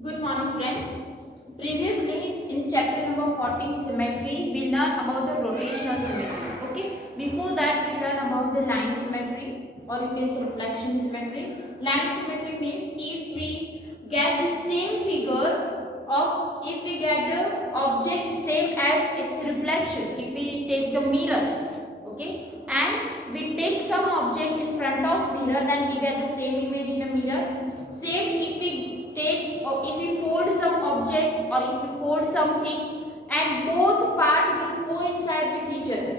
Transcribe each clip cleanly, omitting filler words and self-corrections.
Good morning friends. Previously in chapter number 14 symmetry we learned about the rotational symmetry. Okay. Before that we learned about the line symmetry or you can say reflection symmetry. Line symmetry means if we get the same figure of if we get the object same as its reflection. If we take the mirror, okay, and we take some object in front of mirror, then we get the same image in the mirror. Same if we take or if we fold some object or if we fold something and both parts will coincide with each other.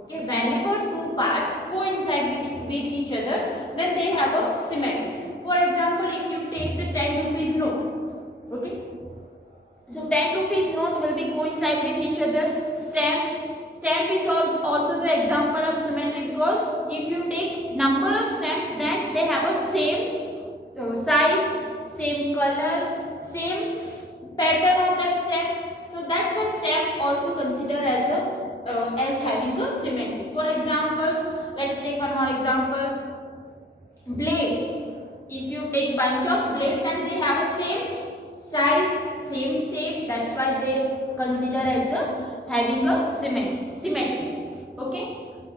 Okay, whenever two parts coincide with each other, then they have a symmetry. For example, if you take the 10 rupees note, okay, so 10 rupees note will be coincide with each other. Stamp is also the example of symmetry, because if you take number of stamps, then they have a same size, same color, same pattern on that stamp. So that's why stamp also considered as a as having a symmetry. For example, let's take one more example. Blade. If you take bunch of blade, then they have a same size, same shape. That's why they consider as a having a symmetry. Okay.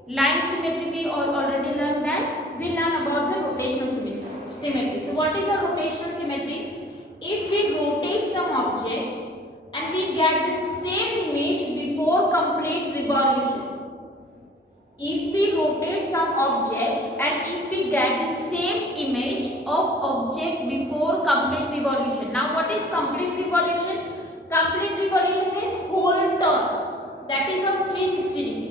Line symmetry we already learned that. We learn about the rotational symmetry. So what is a rotational symmetry? If we rotate some object and we get the same image before complete revolution. If we rotate some object and if we get the same image of object before complete revolution. Now what is complete revolution? Complete revolution means whole turn. That is of 360 degree.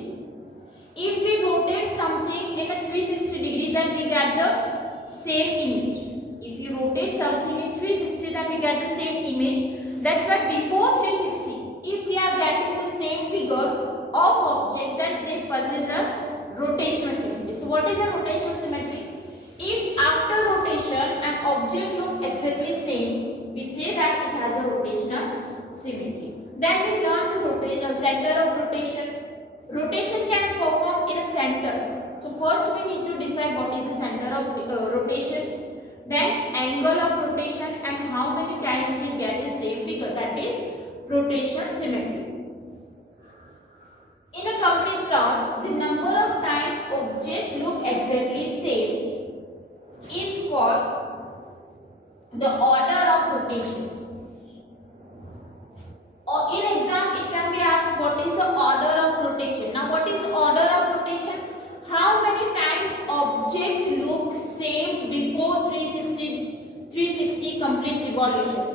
If we rotate something in a 360 degree, then we get the same image. If you rotate something in 360, then we get the same image. That's why before 360, if we are getting the same figure of object, then they possess a rotational symmetry. So what is a rotational symmetry? If after rotation an object looks exactly same, we say that it has a rotational symmetry. Then we learn the center of rotation. Rotation can perform in a center. So first we need to decide what is the center of rotation. Then angle of rotation and how many times we get the same figure, that is rotational symmetry. In a complete turn, the number of times object look exactly same is called the order of rotation. Or in exam it can be asked what is the order of rotation. Now what is order of rotation? How many times object look same before 360 complete revolution.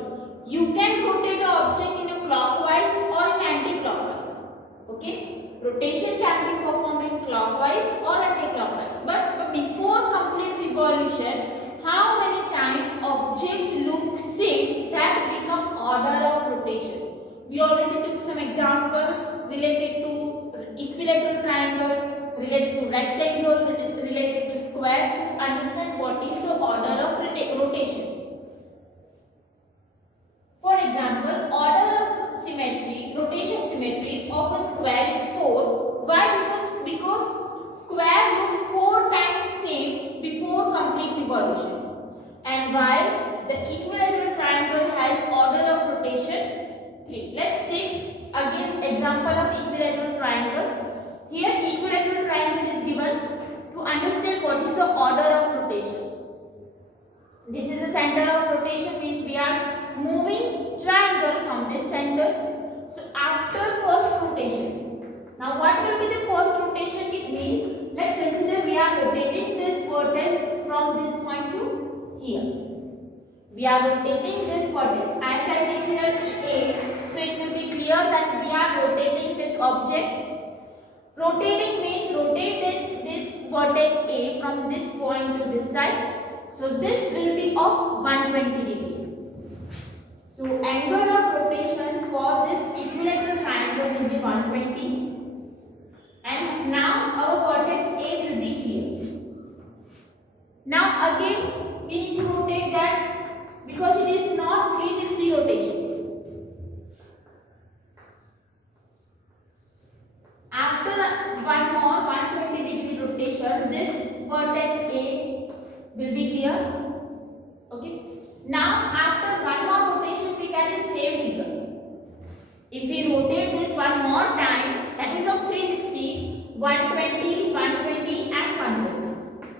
You can rotate the object in a clockwise or in anti-clockwise. Okay. Rotation can be performed in clockwise or anti-clockwise. But before complete revolution, how many times object look same, that become order of rotation. We already took some example related to equilateral triangle, related to rectangle, related to square, to understand what is the order of rotation. For example, order of symmetry, rotation symmetry of a square is 4. Why? Because square looks 4 times same before complete revolution. And why? The equilateral triangle has order of rotation 3. Let's take again example of equilateral triangle. Here equilateral triangle is given to understand what is the order of rotation. This is the center of rotation, means we are moving triangle from this center. So after first rotation, now what will be the first rotation? It means, let's consider we are rotating this vertex from this point to here. We are rotating this vertex. I am writing here A, so it will be clear that we are rotating this object. Rotating means rotate this vertex A from this point to this side. So this will be of 120 degree. So angle of rotation for this equilateral triangle will be 120. And now our vertex A will be here. Now again we need to rotate that, because it is not 360 rotation. After one more 120 degree rotation, this vertex A will be here. Okay. Now after one more If we rotate this one more time, that is of 360, 120, 120 and 120.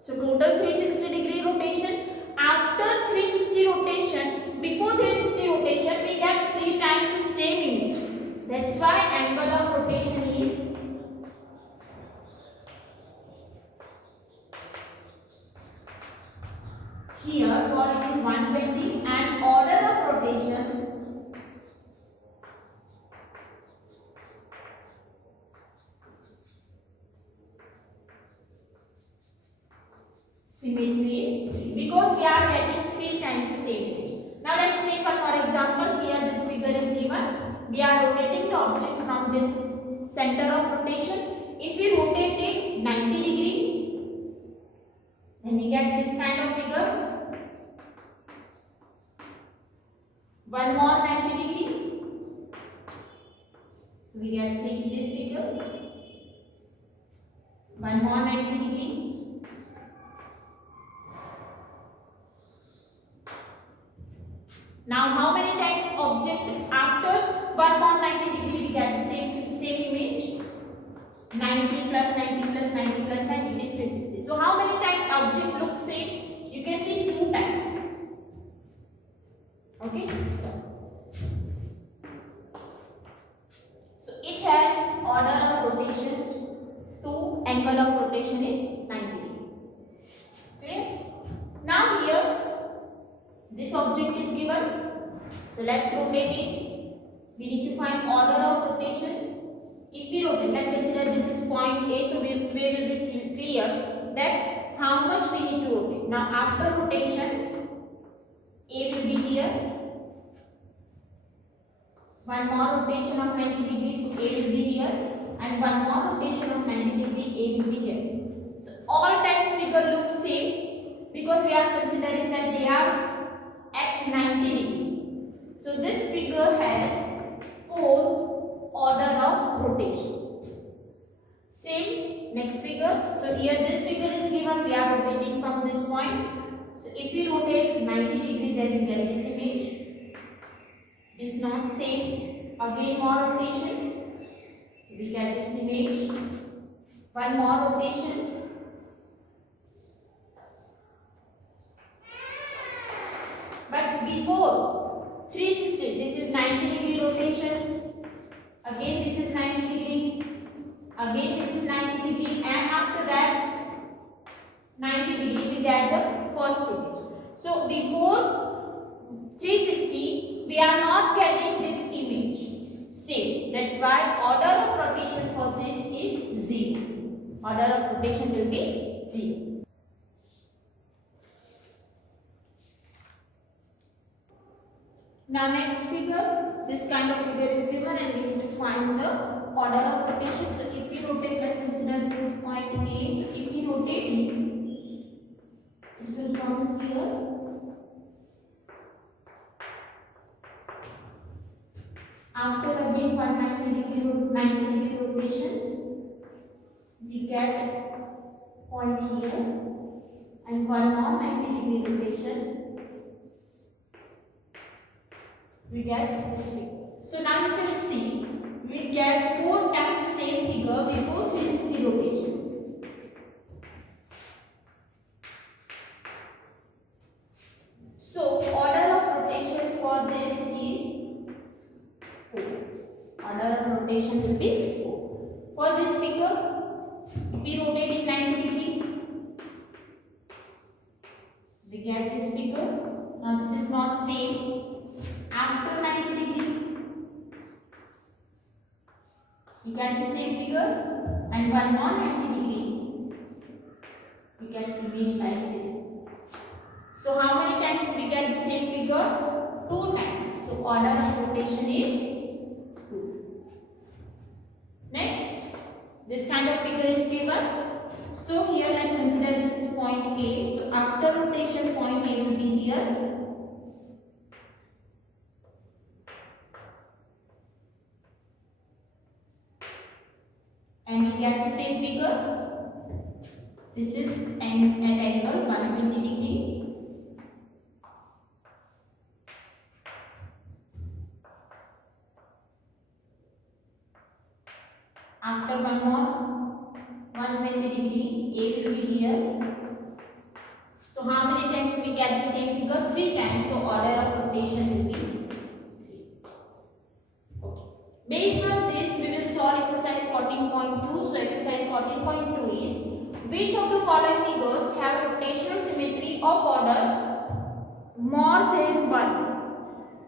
So total 360 degree rotation. After 360 rotation, before 360 rotation, we get 3 times the same image. That's why angle of rotation is here, for it is 120, and order of rotation symmetry is 3, because we are getting 3 times the same image. Now let's take one more example. Here this figure is given. We are rotating the object from this center of rotation. If we rotate it 90 degree, then we get this kind of figure. One more 90 degree, so we get this figure. One more 90 degree. Now how many times object after one more 90 degree we get the same image? 90 plus 90 plus 90 plus 90 is 360. So how many times object looks same? You can see 2 times. Okay, so it has order of rotation 2, angle of rotation is 90 degree. Okay, now here this object is given, so let's rotate it. We need to find order of rotation. If we rotate, let's consider this is point A, so we will be clear that how much we need to rotate. Now after rotation, A will be here. One more rotation of 90 degrees, so A will be here, and one more rotation of 90 degree, A will be here. So all times figure looks same because we are considering that they are at 90 degree. So this figure has 4 order of rotation. Same next figure. So here this figure is given. We are rotating from this point. So if we rotate 90 degree, then we get this image. It is not same. Again more rotation. So we get this image. One more rotation. But before 360, this is 90 degree rotation. Again this is 90 degree. Again this is 90 degree, and after that 90 degree we get the first image. So before 360 we are not getting this image same. That's why order of rotation for this is 0. Order of rotation will be 0. Now next figure, this kind of figure is given and we need to find the order of rotation. So if we rotate, let's consider this is point A. So if we rotate it, it will come here. After again 190 degree rotation, we get point here, and one more 90 degree rotation, we get this figure. So now you can see we get 4 times same figure before 360 rotation. So order of rotation for this is 4. Order of rotation will be 4. For this figure, if we rotate it 90 degree, we get this figure. Now this is not same. After 90 degree, we get the same figure, and one more 90 degree, we get image like this. So how many times we get the same figure? 2 times. So order of rotation is 2. Next, this kind of figure is given. So here let's consider this is point A. So after rotation, point A will be here. And we get the same figure. This is at angle 120 degree. After one more 120 degree, A will be here. So how many times we get the same figure? 3 times. So order of rotation will be 3. Okay. Based on this, we will solve exercise 14.2. So exercise 14.2 is, which of the following figures have rotational symmetry of order more than 1?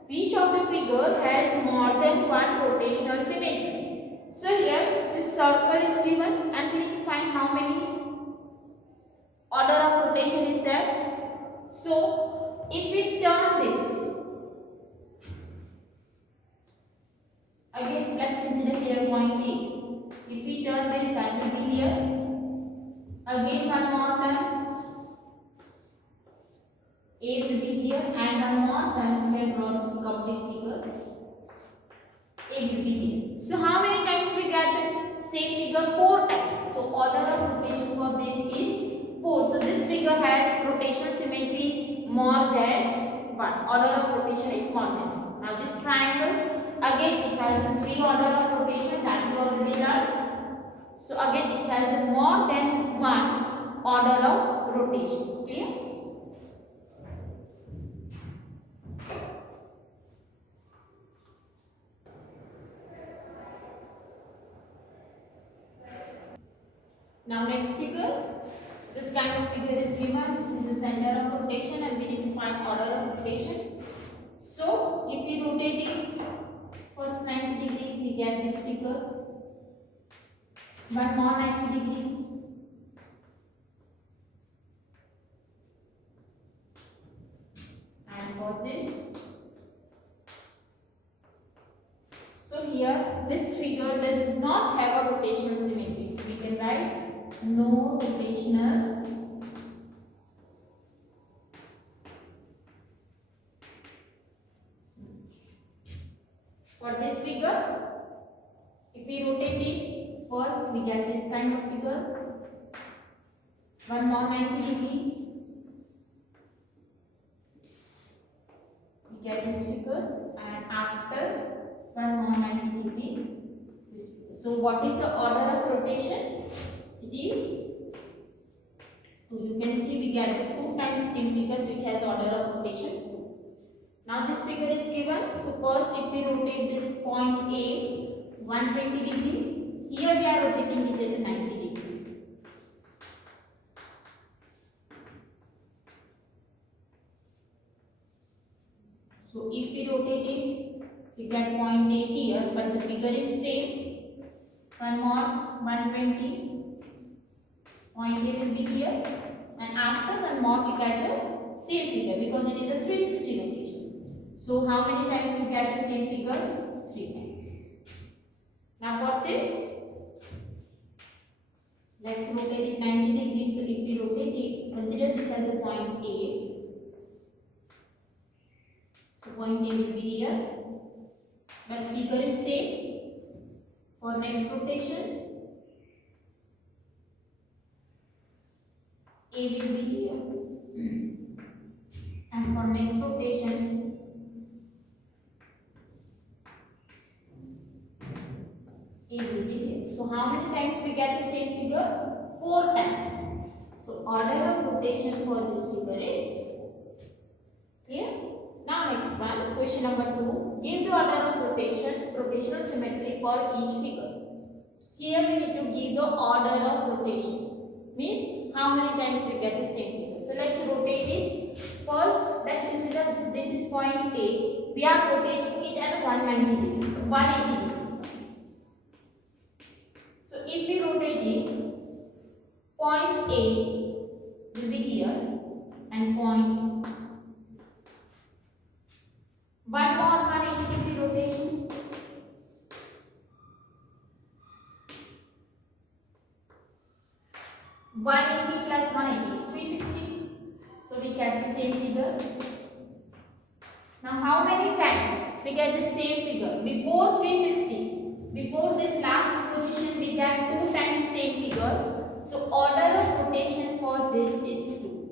Which of the figure has more than 1 rotational symmetry? So here this circle is given and we need to find how many order of rotation is there. So if we turn this, again let's consider here point A. If we turn this, that will be here. Again one more turn, A will be here, and one more turn we can draw the complete figure. A will be here. So how many times we get the same figure? 4 times. So order of rotation for this is 4. So this figure has rotational symmetry more than 1. Order of rotation is more than 1. Now this triangle, again it has 3 order of rotation that we already learned. So again it has more than 1 order of rotation. Clear? Now next figure, this kind of figure is given. This is the center of rotation and we need to find order of rotation. So if we rotate it first 90 degree, we get this figure. One more 90 degree. And for this, so here this figure does not have a rotational symmetry. So we can write no rotational for this figure. If we rotate it first, we get this kind of figure. One more 90 degree, we get this figure, and after one more 90 degree, this figure. So what is the order of rotation? It is 2. You can see we get 2 times same figures which has order of rotation 2. Now this figure is given. So first if we rotate this point A 120 degree, here we are rotating it at 90 degree. So if we rotate it, we get point A here, but the figure is same. One more 120. Point A will be here, and after one more we get the same figure because it is a 360 rotation. So how many times we get the same figure? 3 times. Now for this, let's rotate it 90 degrees. So if we rotate it, consider this as a point A. So point A will be here, but figure is same. For next rotation, A will be here, and for next rotation, A will be here. So how many times we get the same figure? 4 times. So order of rotation for this figure is 4. Clear? Now next one, question number 2. Give the order of rotational symmetry for each figure. Here we need to give the order of rotation. Means how many times we get the same figure. So let's rotate it. First, let's consider this is point A. We are rotating it at 190 degree, 180 degrees. So if we rotate it, point A will be here, and point one more 180 degree rotation. +180 is 360. So we get the same figure. Now how many times we get the same figure? Before 360, before this last position, we get 2 times same figure. So order of rotation for this is 2.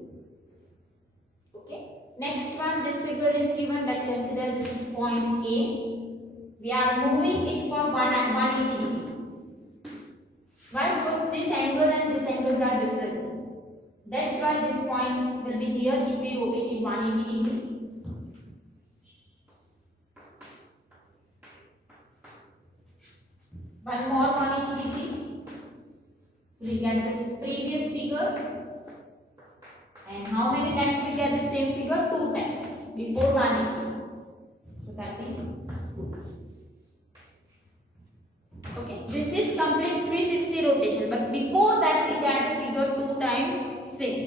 Okay. Next one, this figure is given. Let's consider this is point A. We are moving it for 180 degree. Why? Because this angle and this angles are different. That's why this point will be here if we rotate it 180 degree. One more 180 degree. So we get the previous figure. And how many times we get the same figure? 2 times before 180. So that is 2. Okay, this is complete 360 rotation, but before that we get the figure 2 times same.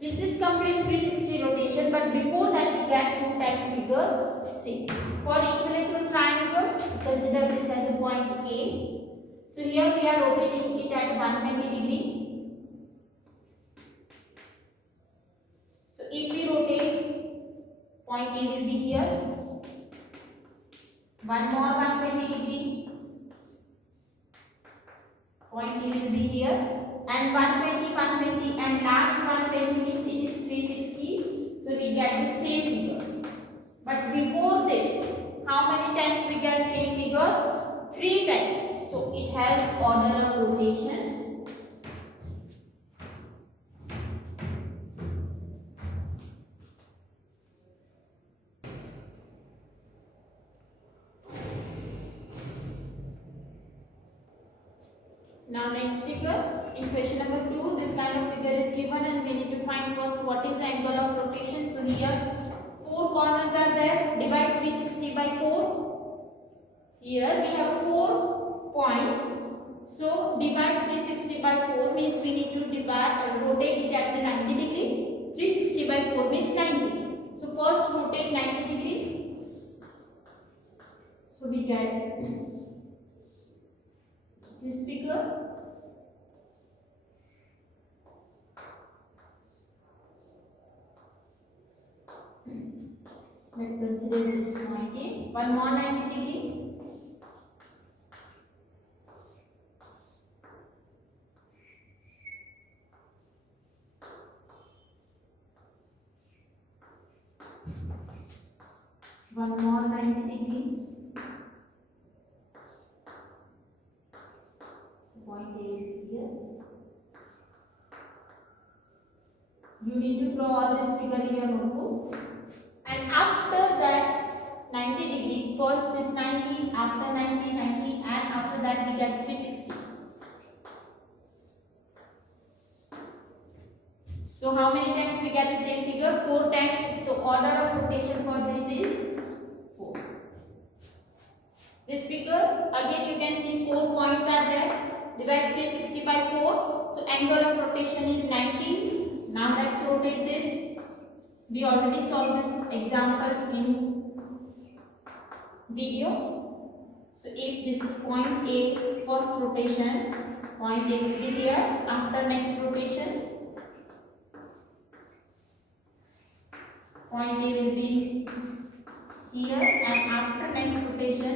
This is complete 360 rotation, but before that we get 2 times figure same. For equilateral triangle, consider this as a point A. So here we are rotating it at 120 degree. So if we rotate, point A will be here. One more 120 degree. Point A will be here. And 120, 120 and last 120 means it is 360. So we get the same figure. But before this, how many times we get same figure? 3 times. So it has order of rotation. Now next figure, in question number 2, this kind of figure is given and we need to find first what is the angle of rotation. So here 4 corners are there, divide 360 by 4. Here we have 4 points. So divide 360 by 4 means we need to divide or rotate it at the 90 degree. 360 by 4 means 90. So first rotate 90 degree. So we get this figure. Let's consider this point A. One more 90 degree. One more 90 degree. So point A is here. You need to draw all this figure in your notebook. And after that 90 degree, first this 90, after 90, 90 and after that we get 360. So how many times we get the same figure? 4 times. So order of rotation for this is 4. This figure, again you can see 4 points are there. Divide 360 by 4. So angle of rotation is 90. Now let's rotate this. We already saw this example in video. So if this is point A, first rotation, point A will be here. After next rotation, point A will be here, and after next rotation,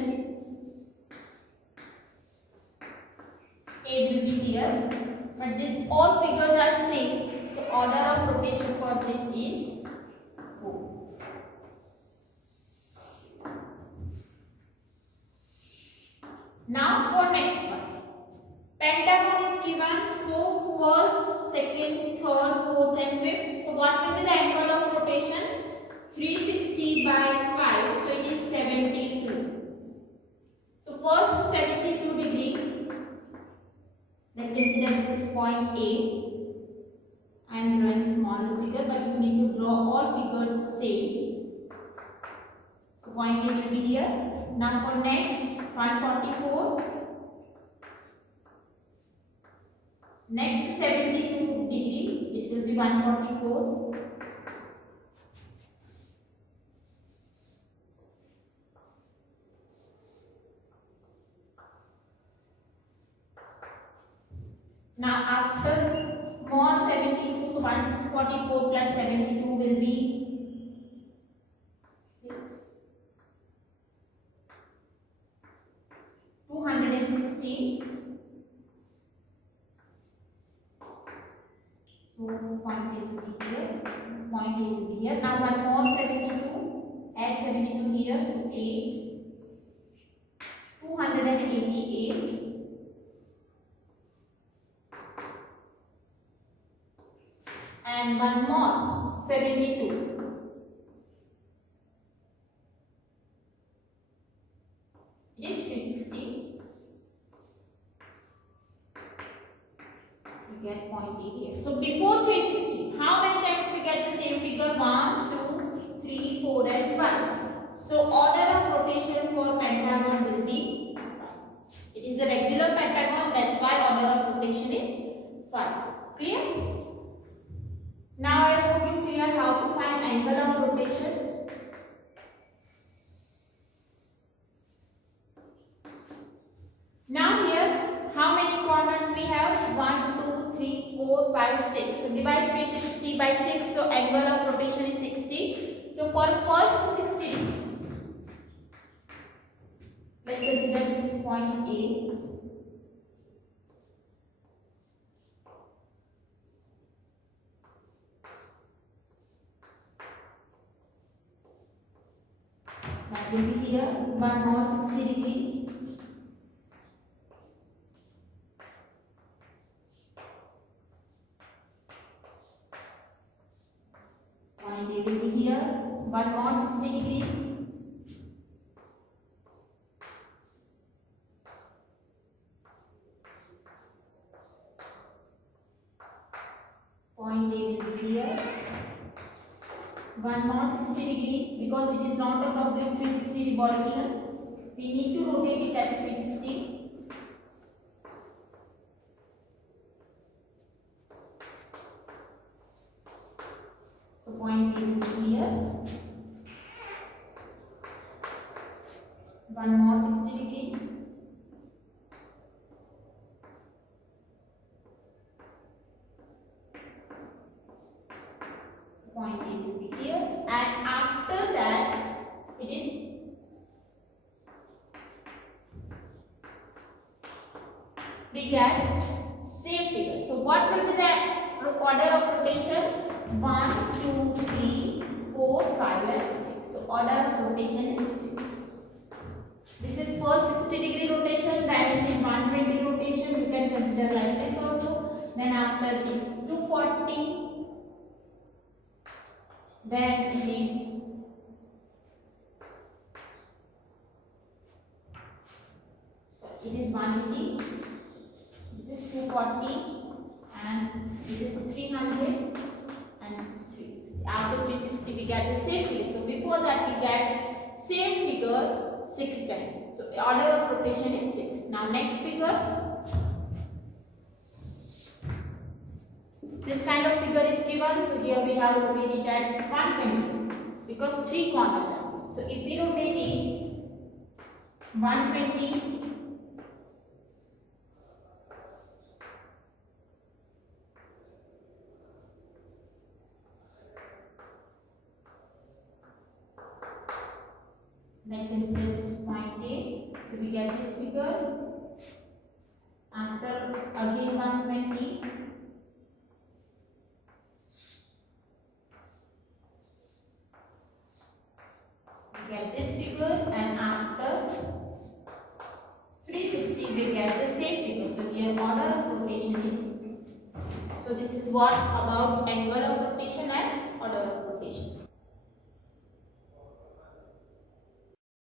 A will be here. But this all figures are same. So order of rotation for this is 4. Now for next one. Pentagon is given. So first, second, third, fourth and fifth. So what will be the angle of rotation? 360 by 5. So it is 72. So first 72 degree. Let's consider this is point A. I am drawing smaller figure, but you need to draw all figures same. So point A will be here. Now for next 144. Next 72 degree, it will be 144. Now after more 72, so 144 plus 72 will be 6. 216. So point A will be here. Point A will be here. Now one more 72. Add 72 here. So 8. 288. and one more 72. It is 360. We get 0.8 here. So before 360, how many times we get the same figure? 1, 2, 3, 4 and 5. So order of rotation for pentagon will be 5. It is a regular pentagon, that's why order of rotation is 5. Clear? Now I hope you clear how to find angle of rotation. Now here, how many corners we have? 1, 2, 3, 4, 5, 6. So divide 360 by 6. So angle of rotation is 60. So for first 60 degree, let's consider this is point A. That will be here. One more 60 degree. Point A will be here. One more 60 degree. Point A will be here. One more 60 degree, because it is not a complete 360 revolution. We need to rotate it at 360. So point A will be here. One more 60 degree. Point A will be here, and after that it is we get same figure. So what will be the order of rotation? 1, 2, 3, 4, 5 and 6. So order of rotation is 6. This is first 60 degree rotation, then it is 120 rotation. You can consider like this also. Then after is 240. Then it is it is 180. This is 240 and this is 300 and 360. After 360 we get the same figure. So before that we get same figure 6 times. So order of rotation is 6. Now next figure. This kind of figure is given. So here we have rotated at 120 because 3 corners are. So if we rotate it 120, let's consider this point A. So we get this figure. After again 120. Get this figure, and after 360 we get the same figure. So here order of rotation is. So this is what about angle of rotation at